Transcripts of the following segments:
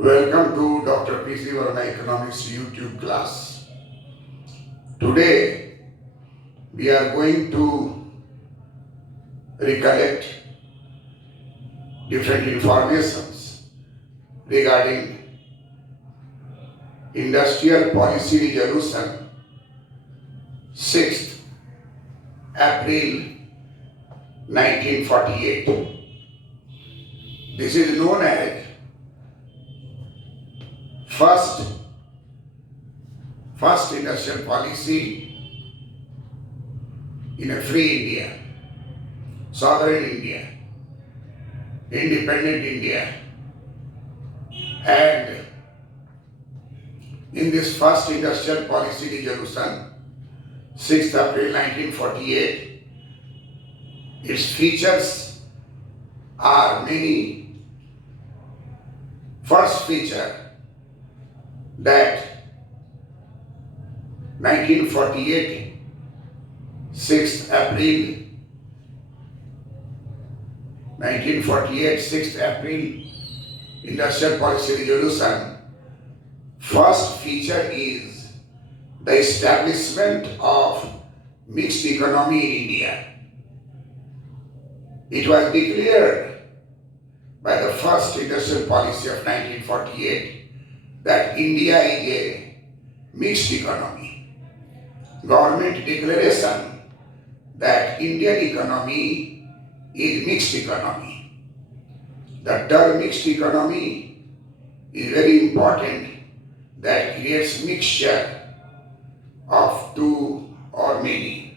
Welcome to Dr. P.C. Varma Economics YouTube class. Today we are going to recollect different informations regarding Industrial Policy Resolution 6th April 1948. This is known as first industrial policy in a free India, sovereign India, independent India. And in this first industrial policy resolution, 6th April 1948, its features are many. First feature, that 1948, 6th April 1948, 6th April Industrial Policy Resolution, first feature is the establishment of mixed economy in India. It was declared by the first industrial policy of 1948 that India is a mixed economy. Government declaration that Indian economy is mixed economy. The term mixed economy is very important, that creates mixture of two or many.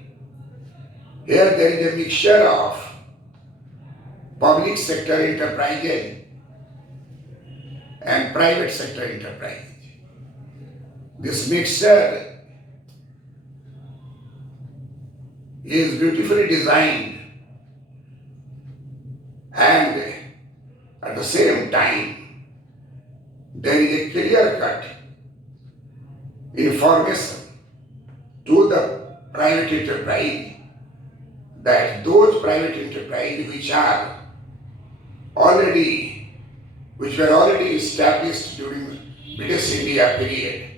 Here there is a mixture of public sector enterprises and private sector enterprise. This mixture is beautifully designed, and at the same time there is a clear-cut information to the private enterprise that those private enterprises which were already established during British India period,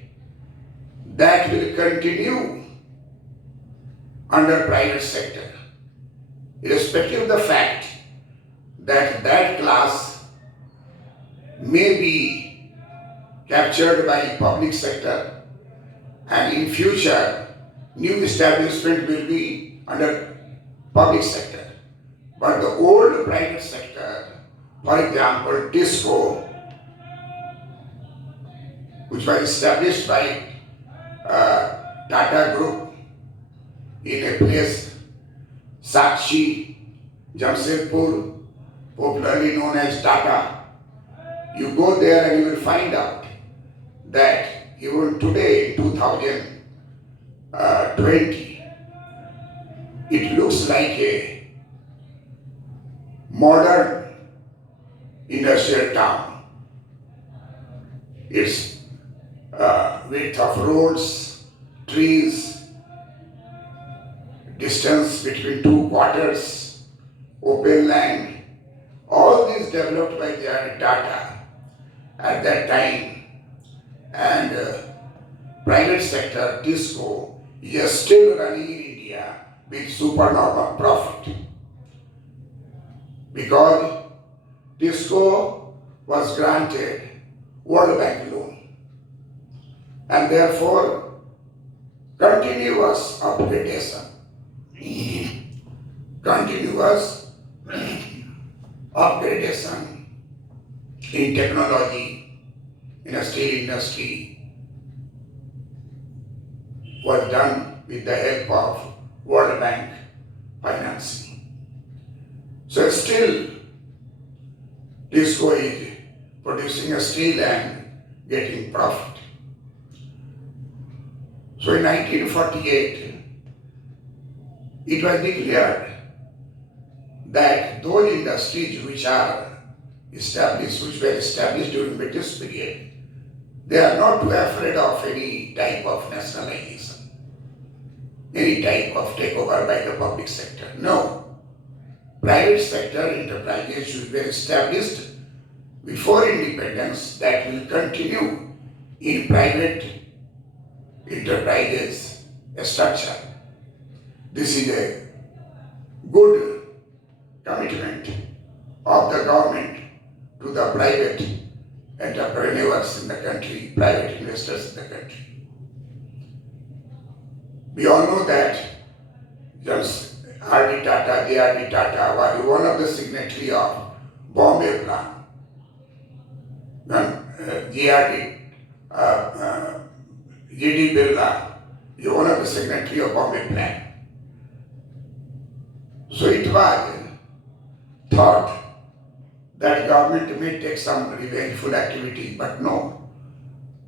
that will continue under private sector, irrespective of the fact that that class may be captured by public sector, and in future new establishment will be under public sector. But the old private sector, for example, TISCO, which was established by Tata Group in a place, Sakshi, Jamshedpur, popularly known as Tata. You go there and you will find out that even today in 2020, it looks like a modern industrial town. Its width of roads, trees, distance between two quarters, open land, all these developed by their data at that time. And private sector, TISCO, is still running in India with supernormal profit, because TISCO was granted World Bank loan, and therefore continuous upgradation in technology, in a steel industry, was done with the help of World Bank financing. So still TISCO is producing a steel and getting profit. So in 1948, it was declared that those industries which were established during British period, they are not too afraid of any type of nationalization, any type of takeover by the public sector. No. Private sector enterprises should be established before independence that will continue in private enterprises structure. This is a good commitment of the government to the private entrepreneurs in the country, private investors in the country. We all know that just R.D. Tata, J.R.D. Tata was one of the signatory of Bombay Plan. J.R.D. J.D. Birla is one of the signatory of Bombay Plan. So it was thought that government may take some revengeful activity, but no.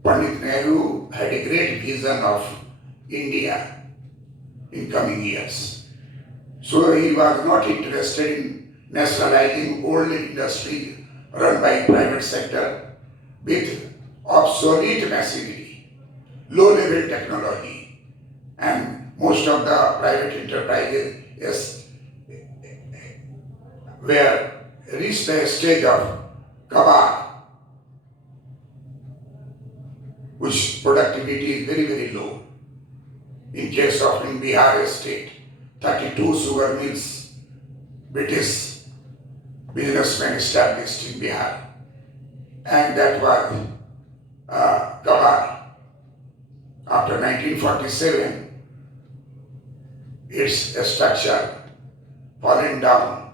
Pandit Nehru had a great vision of India in coming years. So he was not interested in nationalizing old industry run by private sector with obsolete machinery, low-level technology, and most of the private enterprises were reached the stage of kabar, which productivity is very, very low. In case of in Bihar state, 32 sugar mills, British businessmen established in Bihar. And that was kabar. After 1947, its structure fallen down.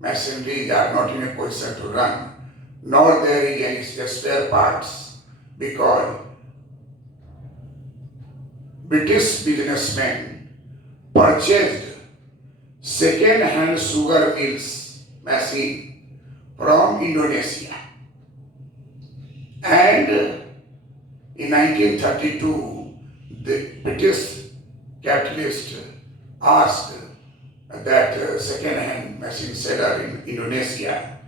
Machinery are not in a position to run, nor there is any spare parts, because British businessmen purchased second-hand sugar mills machine from Indonesia. And in 1932, the British capitalist asked that second-hand machine seller in Indonesia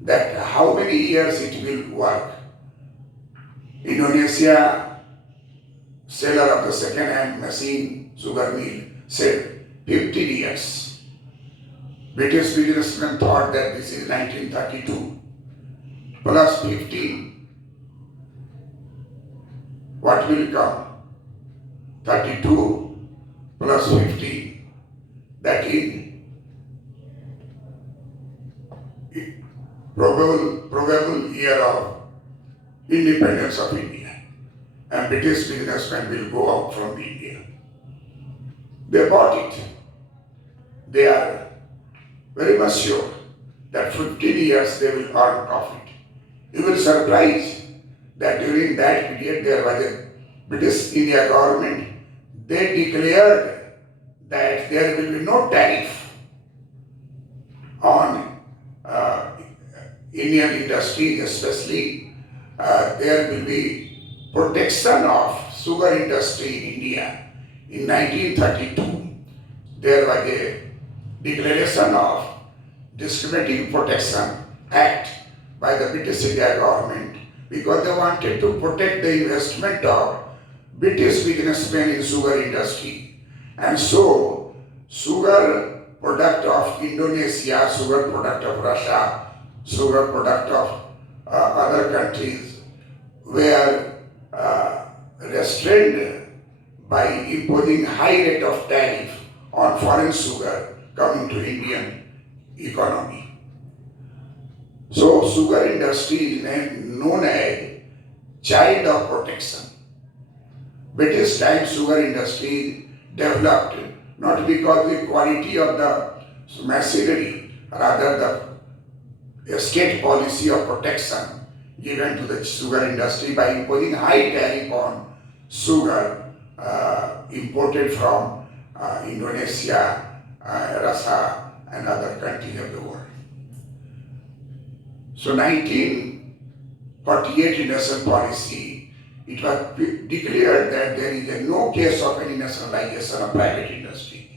that how many years it will work. Indonesia seller of the second-hand machine sugar mill said 15 years. British businessmen thought that this is 1932 plus 15. What will come? 32 plus 15. That is probable year of independence of India. And British businessmen will go out from India. They bought it. They are very much sure that 15 years they will earn profit. You will surprise that during that period there was a British India government. They declared that there will be no tariff on Indian industry, especially there will be protection of sugar industry in India. In 1932, there was a declaration of Discriminating Protection Act by the British India government because they wanted to protect the investment of British businessmen in sugar industry. And so, sugar product of Indonesia, sugar product of Russia, sugar product of other countries were restrained by imposing high rate of tariff on foreign sugar coming to Indian economy. So, sugar industry is known as child of protection. British time sugar industry developed not because the quality of the machinery, rather the state policy of protection given to the sugar industry by imposing high tariff on sugar imported from Indonesia, Russia, and other countries of the world. So 1948 national policy, it was declared that there is no case of any nationalization of private industry,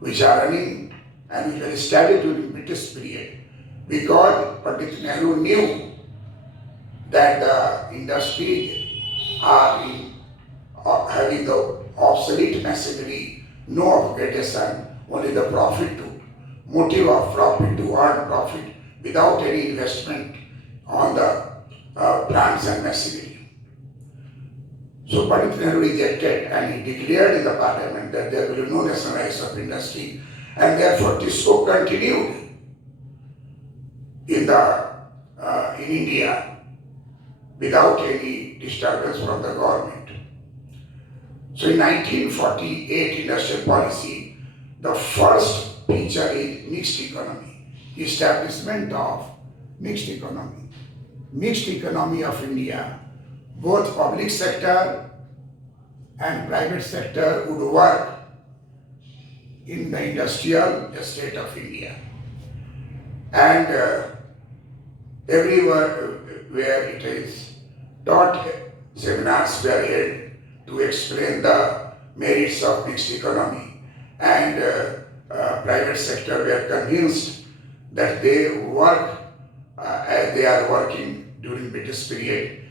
which are running and which were established during British period, because Pandit Nehru knew that the industries are having the obsolete machinery, no upgradation, only the profit to motive of profit to earn profit without any investment on the plants and machinery. So Pandit Nehru rejected and he declared in the parliament that there will be no nationalization of industry, and therefore TISCO continued in India without any disturbance from the government. So in 1948 industrial policy, the first feature is mixed economy, establishment of mixed economy. Mixed economy of India, both public sector and private sector would work in the industrial estate of India. And everywhere where it is taught, seminars were held to explain the merits of mixed economy, and private sector were convinced that they work as they are working during British period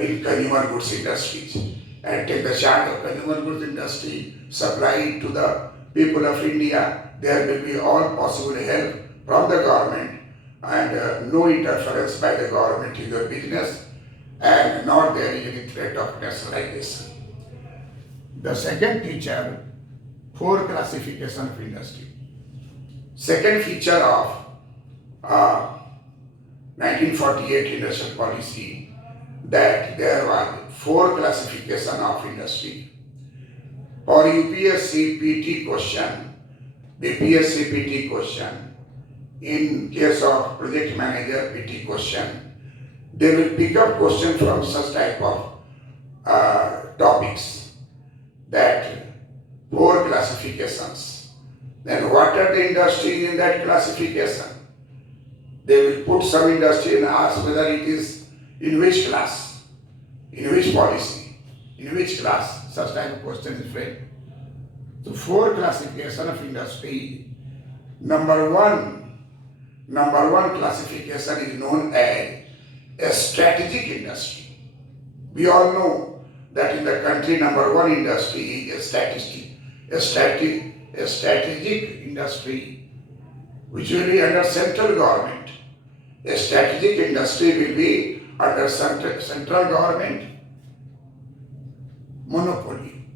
in consumer goods industries, and take the chart of consumer goods industry, supply it to the people of India. There will be all possible help from the government, and no interference by the government in your business, and not there is any threat of nationalization. The second feature, four classification of industry. Second feature of 1948 industrial policy, that there were four classification of industry. For UPSC PT question, BPSC PT question, in case of project manager PT question, they will pick up question from such type of topics, that four classifications. Then what are the industries in that classification? They will put some industry and ask whether it is in which class, in which policy, in which class. Such type of question is framed. So four classification of industry. Number one classification is known as a strategic industry. We all know that in the country, number one industry is a strategic industry, which will be under central government. A strategic industry will be under central government monopoly.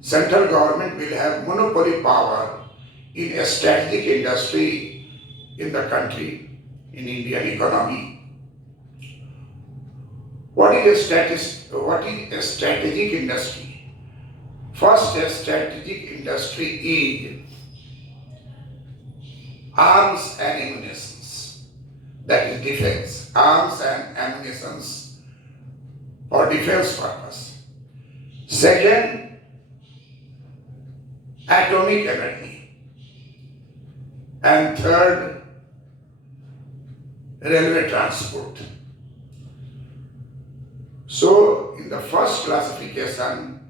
Central government will have monopoly power in a strategic industry in the country, in Indian economy. What is a strategic industry? First, a strategic industry is arms and ammunition. That is defense, arms and ammunition for defense purpose. Second, atomic energy. And third, railway transport. So, in the first classification,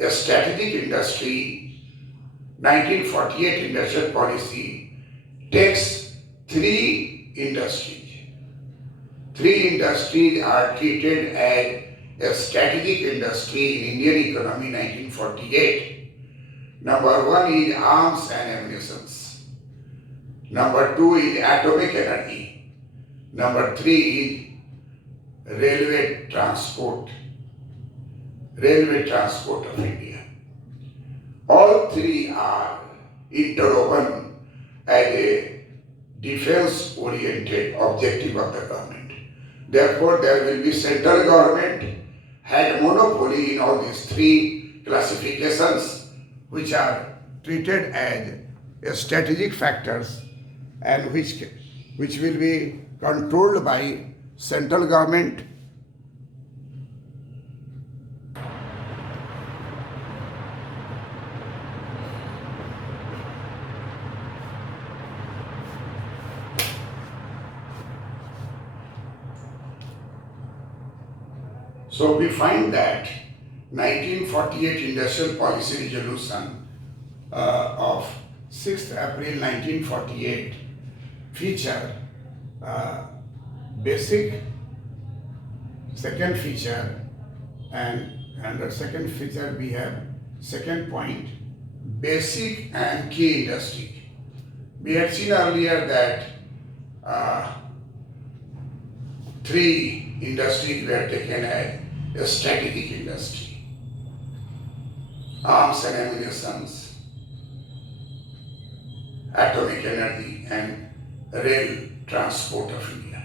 a strategic industry, 1948 industrial policy takes three industries. Three industries are treated as a strategic industry in Indian economy 1948. Number one is arms and ammunition. Number two is atomic energy. Number three is railway transport of India. All three are interwoven as a defense-oriented objective of the government. Therefore, there will be central government had monopoly in all these three classifications, which are treated as strategic factors, and which will be controlled by central government. So we find that 1948 Industrial Policy Resolution of 6th April 1948 feature basic, second feature, and under second feature we have second point, basic and key industry. We had seen earlier that three industries were taken as a strategic industry: arms and ammunition, atomic energy, and rail transport of India.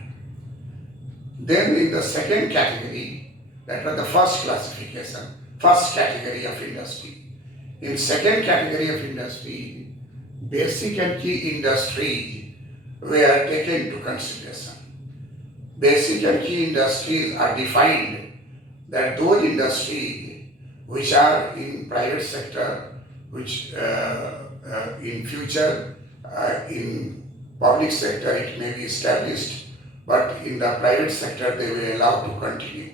Then in the second category, that was the first classification, first category of industry. In second category of industry, basic and key industries were taken into consideration. Basic and key industries are defined that those industries which are in private sector, which in future in public sector it may be established, but in the private sector they were allowed to continue.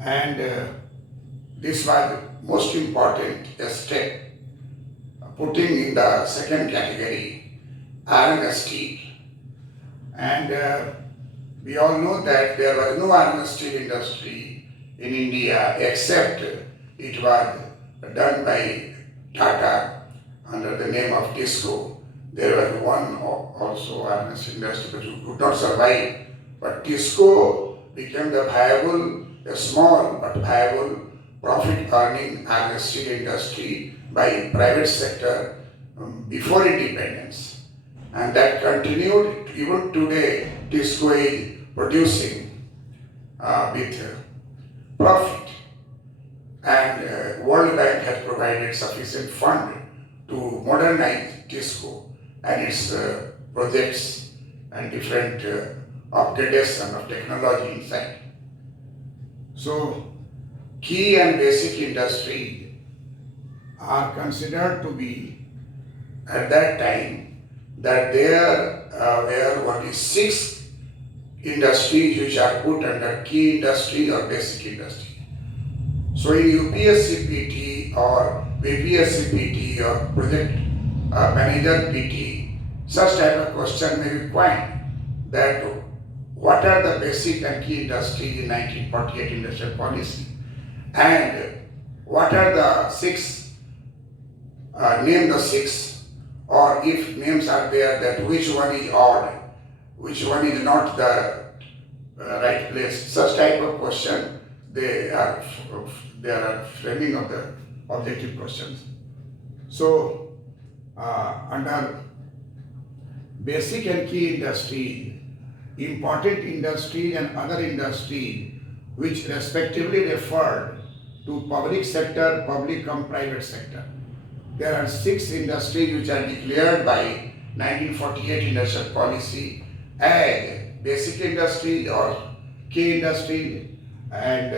And this was most important step, putting in the second category iron and steel. And we all know that there was no iron and steel industry in India except it was done by Tata under the name of Tisco. There was one also iron and steel industry which could not survive, but Tisco became the viable, a small but viable profit-earning iron and steel industry by private sector before independence. And that continued even today. Tisco is producing with profit, and World Bank has provided sufficient fund to modernize Tisco and its projects and different upgradation of technology inside. So key and basic industry are considered to be at that time that there were only 6 industries which are put under key industry or basic industry. So in UPSC PT or BPSC PT or project manager PT, such type of question may be coined that what are the basic and key industries in 1948 industrial policy, and what are the 6, name the 6, or if names are there, that which one is odd, which one is not the right place. Such type of question, they are framing of the objective questions. So under basic and key industry, important industry and other industry which respectively referred to public sector, public cum private sector. There are 6 industries which are declared by 1948 industrial policy as basic industry or key industry, and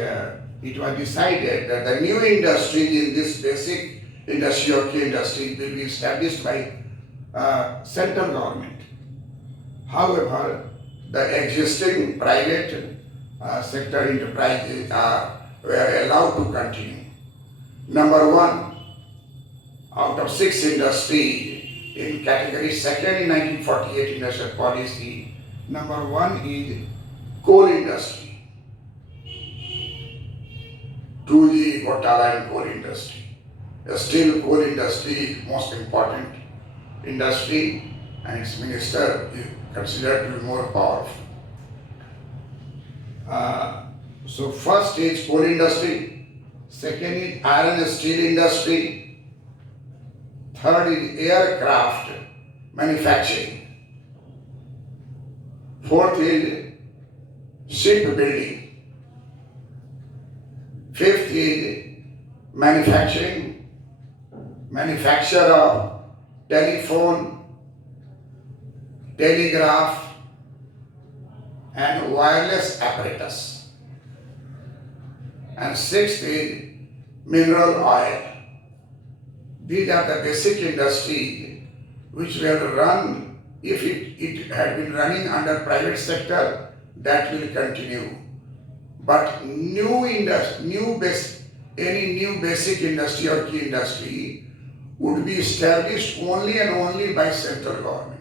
it was decided that the new industry in this basic industry or key industry will be established by central government. However, the existing private sector enterprises were allowed to continue. Number 1, out of 6 industries in category second in 1948 industrial policy, number 1 is coal industry. 2G, Gotala and coal industry. Still coal industry is most important industry, and its minister is considered to be more powerful. So first is coal industry, second is iron and steel industry, third is aircraft manufacturing, fourth is shipbuilding, fifth is manufacture of telephone, telegraph and wireless apparatus, and sixth is mineral oil. These are the basic industries which were run. If it had been running under private sector, that will continue. But any new basic industry or key industry would be established only and only by central government.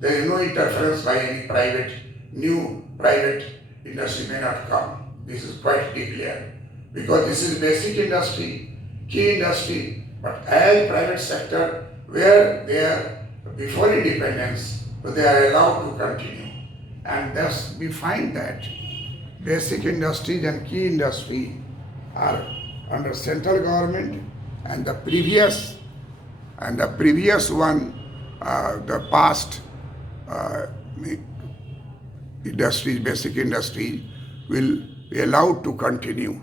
There is no interference by any new private industry may not come. This is quite declared. Because this is basic industry, key industry, but as private sector where there before independence So they are allowed to continue. And thus we find that basic industries and key industry are under central government, and the previous one, the past uh, industries, basic industry will be allowed to continue.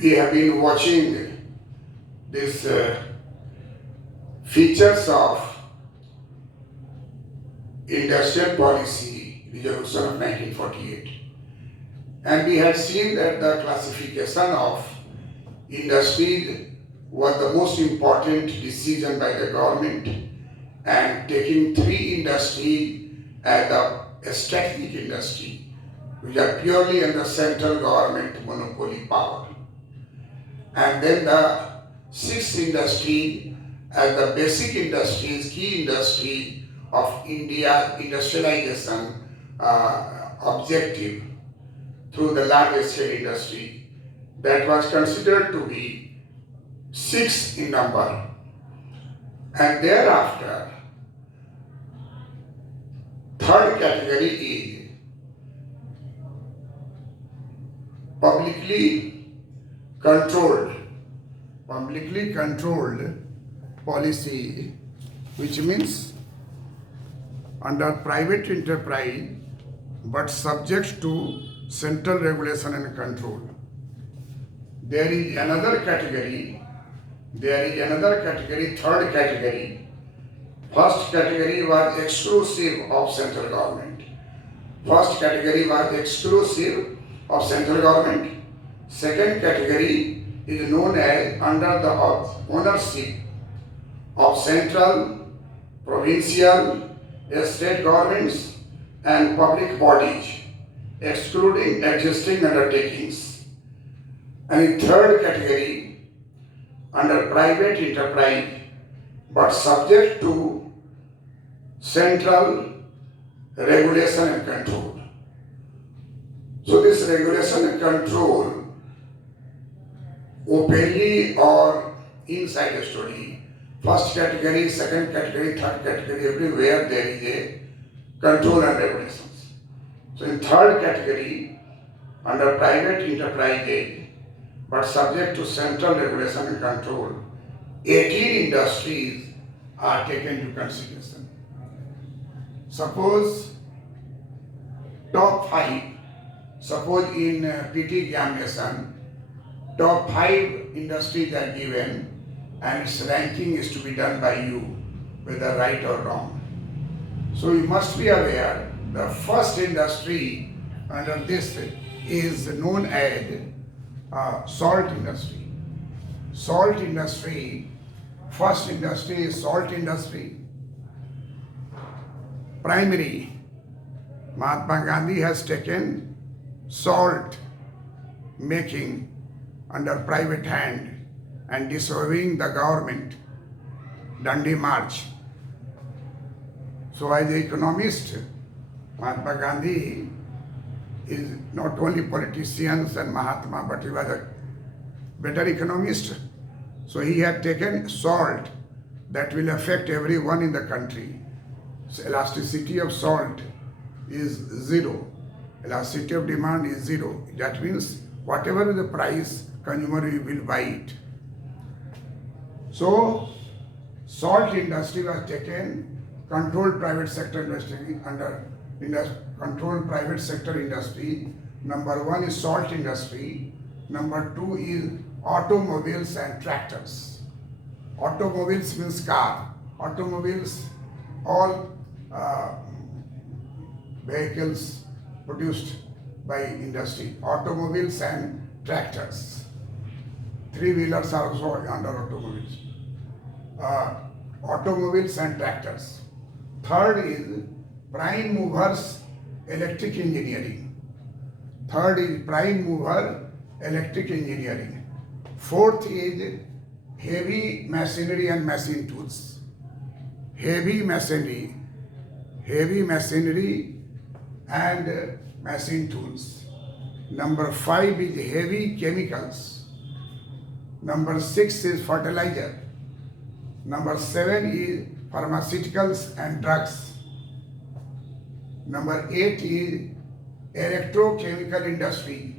We have been watching these features of industrial policy resolution of 1948, and we had seen that the classification of industry was the most important decision by the government, and taking three industry as the strategic industry, which are purely under central government monopoly power. And then the sixth industry as the basic industries, key industry of India industrialization objective through the large scale industry, that was considered to be six in number. And thereafter, third category is publicly controlled policy, which means under private enterprise but subject to central regulation and control. There is another category, third category. First category was exclusive of central government. Second category is known as under the ownership of central, provincial, state governments and public bodies, excluding existing undertakings. And in third category, under private enterprise, but subject to central regulation and control. So this regulation and control, openly or inside a story, first category, second category, third category, everywhere there is a control and regulations. So in third category, under private enterprise, but subject to central regulation and control, 18 industries are taken into consideration. Suppose top 5, suppose in PT examination, top 5 industries are given and its ranking is to be done by you, whether right or wrong. So you must be aware the first industry under this is known as salt industry. First industry is salt industry. Primary, Mahatma Gandhi has taken salt making under private hand and disobeying the government, Dandi March. So as an economist, Mahatma Gandhi is not only politicians and Mahatma, but he was a better economist. So he had taken salt that will affect everyone in the country. So elasticity of salt is zero. Elasticity of demand is zero. That means whatever is the price, consumer will buy it. So salt industry was taken, controlled private sector industry under controlled private sector industry. Number 1 is salt industry. Number 2 is automobiles and tractors. Automobiles means car. Automobiles, all vehicles produced by industry. Automobiles and tractors. 3-wheelers are also under automobiles. Automobiles and tractors. Third is prime movers, electric engineering. Fourth is heavy machinery and machine tools. heavy machinery, and machine tools. Number 5 is heavy chemicals. Number 6 is fertilizer. Number 7 is pharmaceuticals and drugs. Number 8 is electrochemical industry.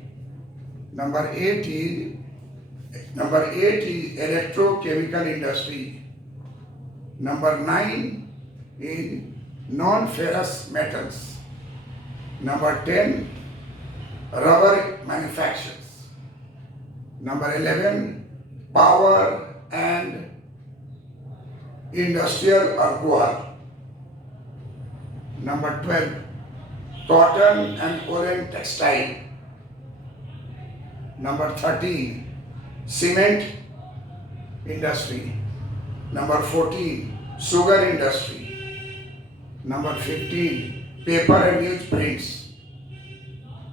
Number 8 is electrochemical industry. Number 9 is non-ferrous metals. Number 10, rubber manufacturers. Number 11, power and industrial alcohol. Number 12, cotton and woolen textile. Number 13, cement industry. Number 14, sugar industry. Number 15, paper and newsprints.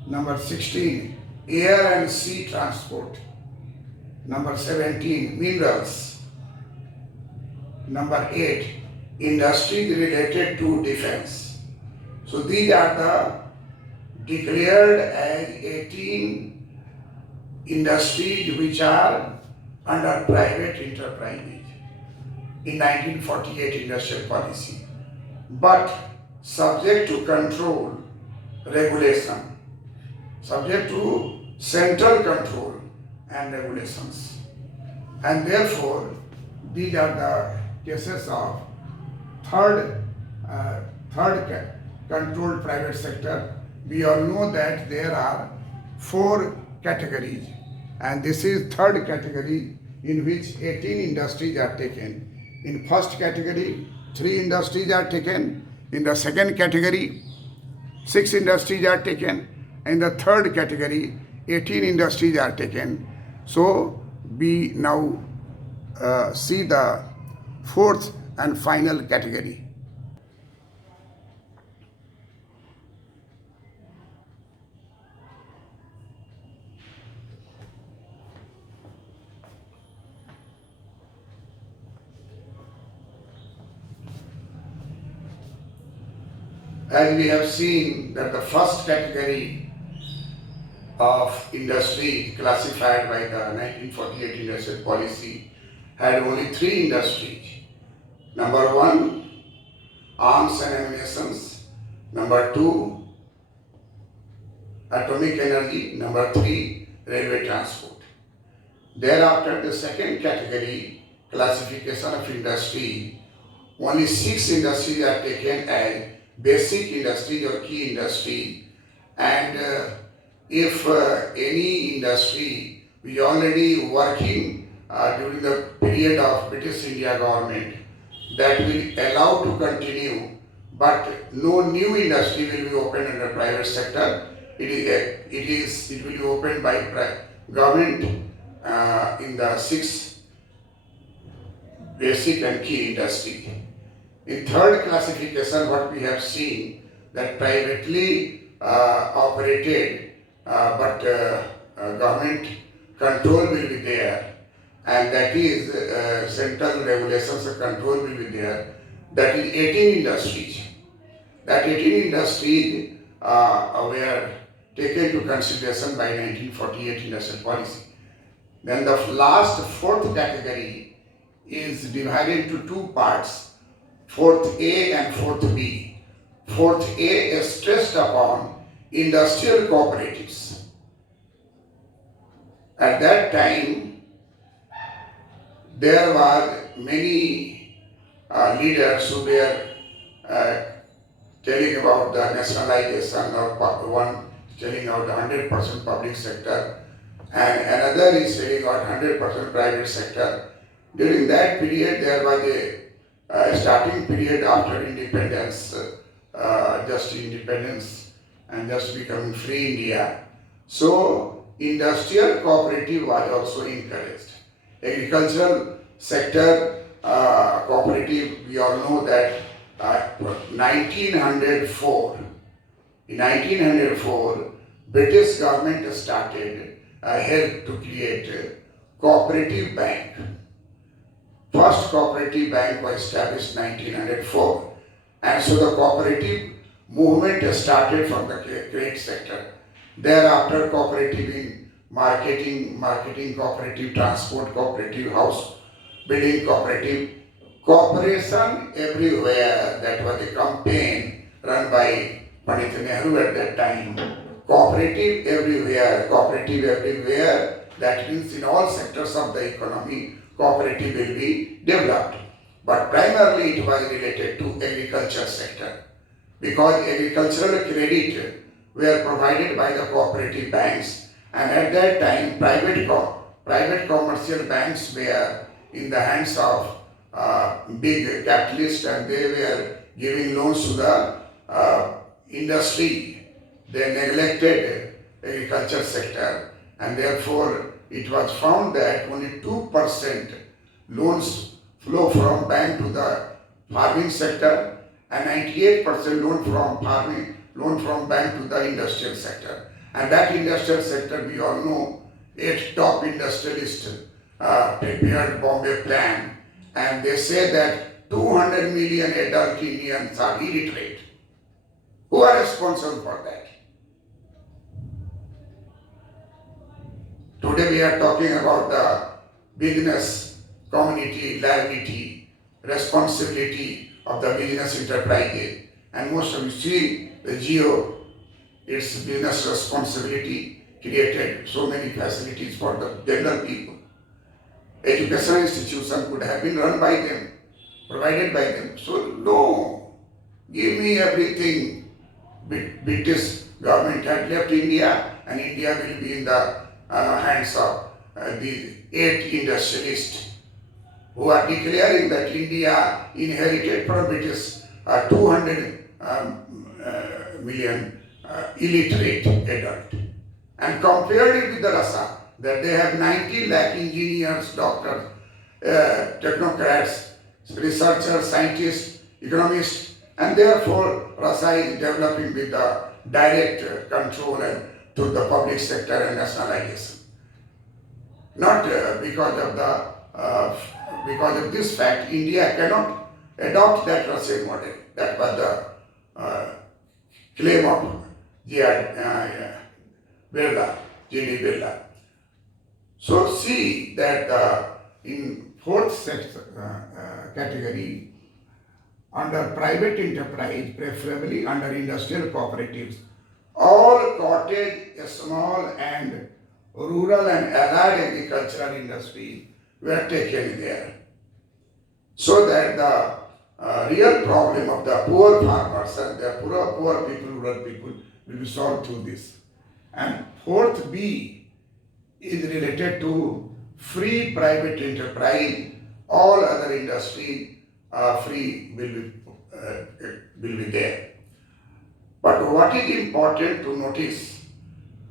Number 16, air and sea transport. Number 17, minerals. Number 8, industries related to defense. So these are the declared as 18 industries which are under private enterprises in 1948 industrial policy, but subject to control, regulation, subject to central control and regulations. And therefore, these are the cases of third controlled private sector. We all know that there are 4 categories, and this is third category in which 18 industries are taken. In first category, 3 industries are taken. In the second category, 6 industries are taken. In the third category, 18 industries are taken. So we now see the fourth and final category. As we have seen that the first category of industry classified by the 1948 industrial policy had only 3 industries. Number 1, arms and ammunitions. Number 2, atomic energy. Number 3, railway transport. Thereafter, the second category classification of industry, only 6 industries are taken as basic industry or key industry, and if any industry is already working during the period of British India government, that will allow to continue, but no new industry will be opened under private sector. It will be opened by government in the 6 basic and key industry. In third classification, what we have seen that privately operated, but government control will be there, and that is central regulations and control will be there. That is 18 industries. That 18 industries were taken to consideration by 1948 industrial policy. Then the last 4th category is divided into 2 parts. 4th A and 4th B. 4th A is stressed upon industrial cooperatives. At that time, there were many leaders who were telling about the nationalization, or one telling out 100% public sector, and another is telling out 100% private sector. During that period, there was a starting period after independence, just independence and just becoming free India. So industrial cooperative was also encouraged. Agricultural sector cooperative, we all know that 1904, in 1904, British government started help to create a cooperative bank first cooperative bank was established 1904. And so the cooperative movement started from the credit sector. Thereafter, cooperative in marketing cooperative, transport cooperative, house building cooperative, cooperation everywhere. That was a campaign run by Pandit Nehru at that time. Cooperative everywhere. That means in all sectors of the economy, cooperative will be developed. But primarily it was related to agriculture sector, because agricultural credit were provided by the cooperative banks, and at that time private commercial banks were in the hands of big capitalists, and they were giving loans to the industry. They neglected agriculture sector, and therefore it was found that only 2% loans flow from bank to the farming sector, and 98% loan from bank to the industrial sector. And that industrial sector, we all know, 8 top industrialists prepared Bombay Plan, and they say that 200 million adult Indians are illiterate. Who are responsible for that? Today we are talking about the business community, liability, responsibility of the business enterprises. And most of you see the Geo, its business responsibility created so many facilities for the general people. Educational institution could have been run by them, provided by them. So no, give me everything. British government had left India, and India will be in the hands of the 8 industrialists who are declaring that India inherited from British 200 million illiterate adult, and compared it with the Russia, that they have 90 lakh engineers, doctors, technocrats, researchers, scientists, economists, and therefore Russia is developing with the direct control and to the public sector and nationalization. Not because of this fact, India cannot adopt that Russian model. That was the claim of G.D. Birla. So see that in fourth category, under private enterprise, preferably under industrial cooperatives, all cottage, small and rural and allied agricultural industries were taken there, so that the real problem of the poor farmers and the poor people, rural people, will be solved through this. And fourth B is related to free private enterprise. All other industry free will be there. But what is important to notice,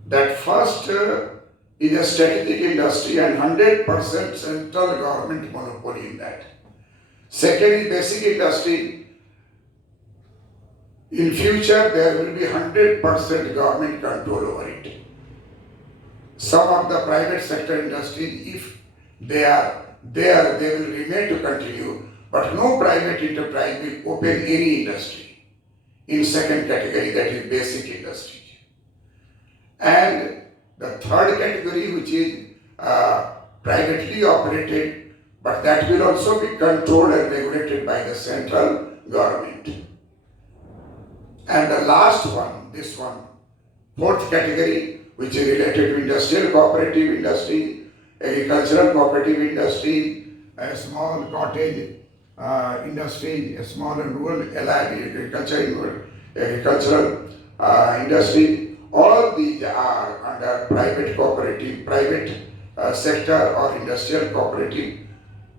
that first is a strategic industry and 100% central government monopoly in that. Second is basic industry. In future there will be 100% government control over it. Some of the private sector industries, if they are there, they will remain to continue, but no private enterprise will open any industry in second category, that is basic industry. And the third category, which is privately operated, but that will also be controlled and regulated by the central government. And the last one, this one, fourth category, which is related to industrial cooperative industry, agricultural cooperative industry, a small cottage industry, a small and rural allied agricultural industry. All these are under private cooperative, private sector or industrial cooperative.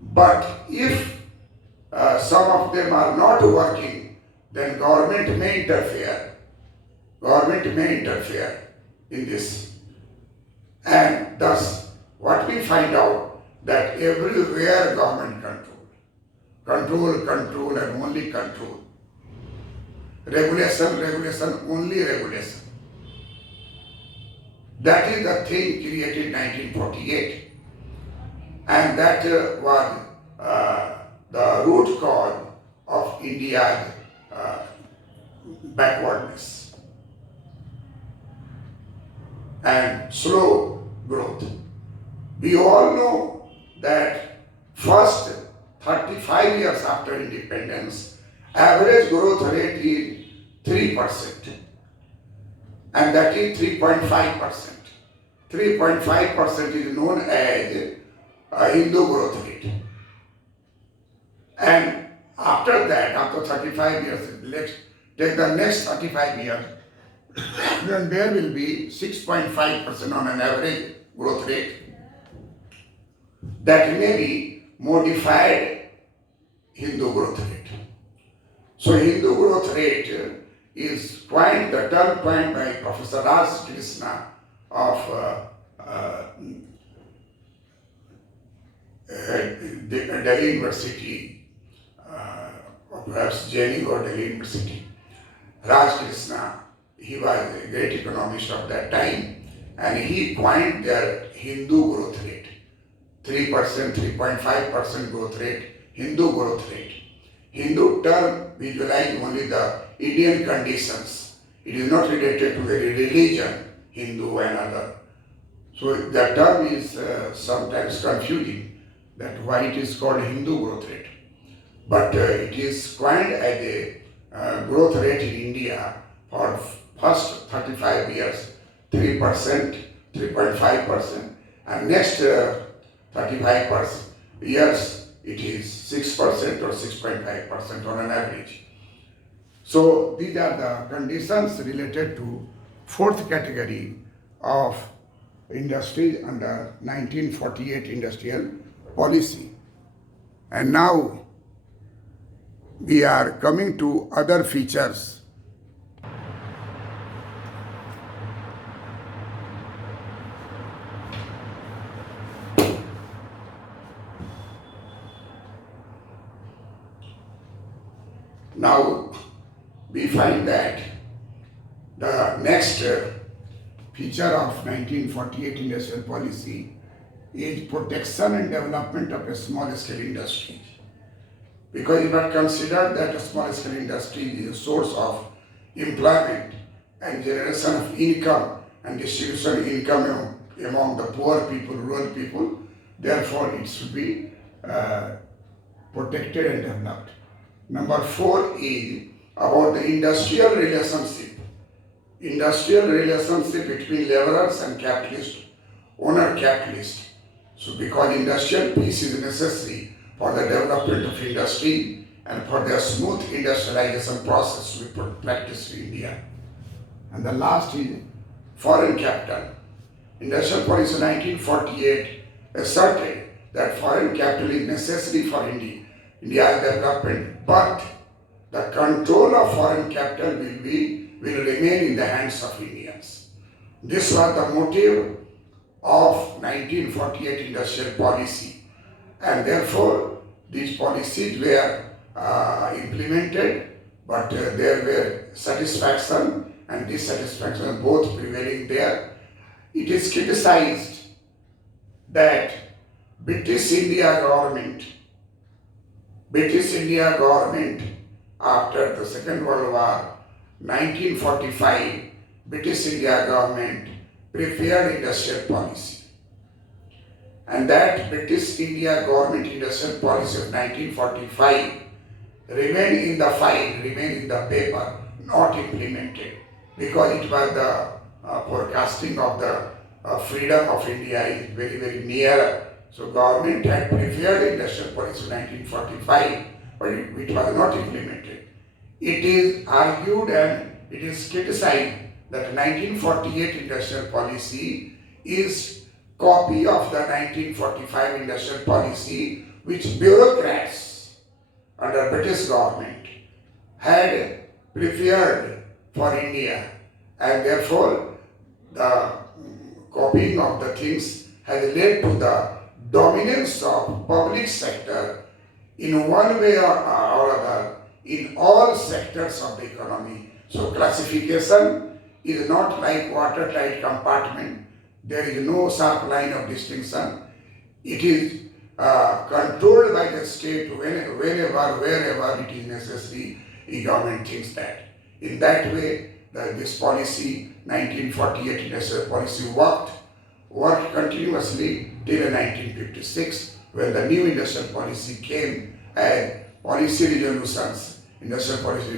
But if some of them are not working, then government may interfere. Government may interfere in this. And thus, what we find out, that everywhere government control and only control. Regulation, only regulation. That is the thing created in 1948. And that was the root cause of India's backwardness and slow growth. We all know that first 35 years after independence, average growth rate is 3%, and that is 3.5%. 3.5% is known as a Hindu growth rate. And after that, after 35 years, let's take the next 35 years, then there will be 6.5% on an average growth rate. That may be modified Hindu growth rate. So Hindu growth rate is the term coined by Professor Raj Krishna of Delhi University, or perhaps JNU or Delhi University. Raj Krishna, he was a great economist of that time, and he coined their Hindu growth rate. 3%, 3.5% growth rate, Hindu growth rate. Hindu term visualize only the Indian conditions. It is not related to any religion, Hindu and other. So the term is sometimes confusing, that why it is called Hindu growth rate. But it is coined as a growth rate in India for first 35 years, 3%, 3.5%, and next 35% years it is 6% or 6.5% on an average. So these are the conditions related to fourth category of industries under 1948 industrial policy. And now we are coming to other features. Now we find that the next feature of 1948 industrial policy is protection and development of a small scale industry. Because it was considered that a small scale industry is a source of employment and generation of income and distribution of income among the poor people, rural people. Therefore, it should be protected and developed. Number 4 is about the industrial relationship. Industrial relationship between laborers and capitalist, owner capitalist. So because industrial peace is necessary for the development of industry and for the smooth industrialization process we practice in India. And the last is foreign capital. Industrial policy 1948 asserted that foreign capital is necessary for India's development, but the control of foreign capital will remain in the hands of Indians. This was the motive of 1948 industrial policy, and therefore these policies were implemented, but there were satisfaction and dissatisfaction both prevailing there. It is criticized that British India government after the Second World War, 1945, British India government prepared industrial policy. And that British India government industrial policy of 1945 remained in the file, remained in the paper, not implemented, because it was the forecasting of the freedom of India is very, very near. So government had prepared industrial policy 1945, but it was not implemented. It is argued and it is criticized that 1948 industrial policy is copy of the 1945 industrial policy which bureaucrats under British government had prepared for India, and therefore the copying of the things has led to the dominance of public sector in one way or other in all sectors of the economy. So classification is not like watertight compartment. There is no sharp line of distinction. It is controlled by the state whenever, wherever it is necessary, the government thinks that. In that way, this policy, 1948 industrial policy worked continuously till 1956, when the new industrial policy came and policy resolutions, industrial policy